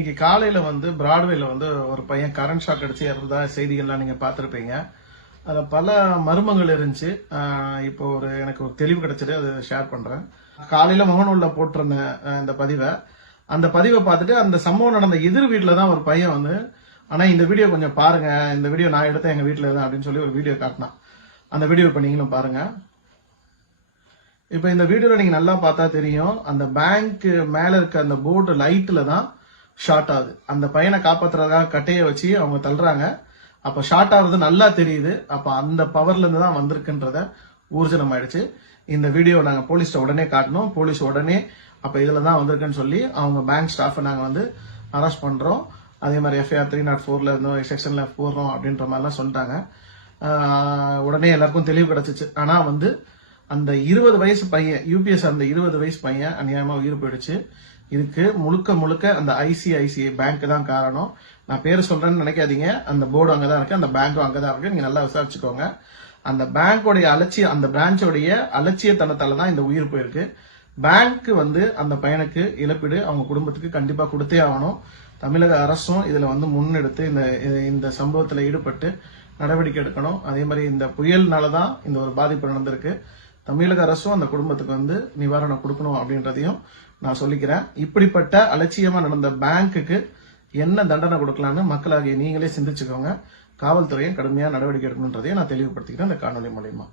இன்னைக்கு காலையில பிராட்வேல ஒரு பையன் கரண்ட் ஷாக் அடிச்சு இறந்ததா செய்திகள்லாம் நீங்க பாத்திருப்பீங்க. அதுல பல மர்மங்கள் இருந்துச்சு. இப்போ எனக்கு ஒரு தெளிவு கிடைச்சது, அதை ஷேர் பண்றேன். காலையில முகநூல்ல போட்டிருந்த இந்த பதிவை பார்த்துட்டு அந்த சம்பவம் நடந்த எதிர் வீட்டுல தான் ஒரு பையன் ஆனா இந்த வீடியோ கொஞ்சம் பாருங்க, இந்த வீடியோ நான் எடுத்தேன் எங்க வீட்டுல தான் அப்படின்னு சொல்லி ஒரு வீடியோ காட்டினான். அந்த வீடியோ இப்ப நீங்களும் பாருங்க. இப்ப இந்த வீடியோல நீங்க நல்லா பார்த்தா தெரியும், அந்த பேங்க் மேல இருக்க அந்த போர்டு லைட்ல தான் ஷார்ட் ஆகுது. அந்த பையனை காப்பாத்துறதுக்காக கட்டைய வச்சு அவங்க தள்ளுறாங்க. அப்ப ஷார்ட் ஆகுறது நல்லா தெரியுது. அப்ப அந்த பவர்ல இருந்து தான் வந்திருக்குன்றத ஊர்ஜனம் ஆயிடுச்சு. இந்த வீடியோ நாங்க போலீஸ்ட உடனே காட்டணும். போலீஸ் உடனே அப்ப இதுலதான் வந்திருக்குன்னு சொல்லி அவங்க பேங்க் ஸ்டாஃப் நாங்க அரெஸ்ட் பண்றோம். அதே மாதிரி எஃப்ஐஆர் 304ல செக்ஷன்ல போடுறோம் அப்படின்ற மாதிரிலாம் சொல்லிட்டாங்க. உடனே எல்லாருக்கும் தெளிவு கிடைச்சிச்சு. ஆனா அந்த 20 வயசு பையன், யூபிஎஸ் அந்த 20 வயசு பையன் அநியாயமா உயிர் போயிடுச்சு. இதுக்கு முழுக்க அந்த ஐசிஐசிஐ பேங்க் தான் காரணம். நான் பேரு சொல்றேன்னு நினைக்காதீங்க. அந்த போர்டு அங்கதான் இருக்கு, அந்த பேங்க்கும் அங்கதான் இருக்கு. நீங்க நல்லா விசாரிச்சுக்கோங்க. அந்த பேங்கோடைய அலட்சியம், அந்த பிரான்ச்சோடைய அலட்சியத்தனத்தால தான் இந்த உயிர் போயிருக்கு. பேங்க் அந்த பையனுக்கு இழப்பீடு அவங்க குடும்பத்துக்கு கண்டிப்பா கொடுத்தே ஆகணும். தமிழக அரசும் இதுல முன்னெடுத்து இந்த சம்பவத்துல ஈடுபட்டு நடவடிக்கை எடுக்கணும். அதே மாதிரி இந்த புயல்னாலதான் இந்த ஒரு பாதிப்பு நடந்திருக்கு. தமிழக அரசும் அந்த குடும்பத்துக்கு நிவாரணம் கொடுக்கணும் அப்படின்றதையும் நான் சொல்லிக்கிறேன். இப்படிப்பட்ட அலட்சியமா நடந்த பேங்க்குக்கு என்ன தண்டனை கொடுக்கலான்னு மக்களாகிய நீங்களே சிந்திச்சுக்கோங்க. காவல்துறையும் கடுமையா நடவடிக்கை எடுக்கணுன்றதையும் நான் தெளிவுபடுத்திக்கிறேன் இந்த காணொலி மூலியமா.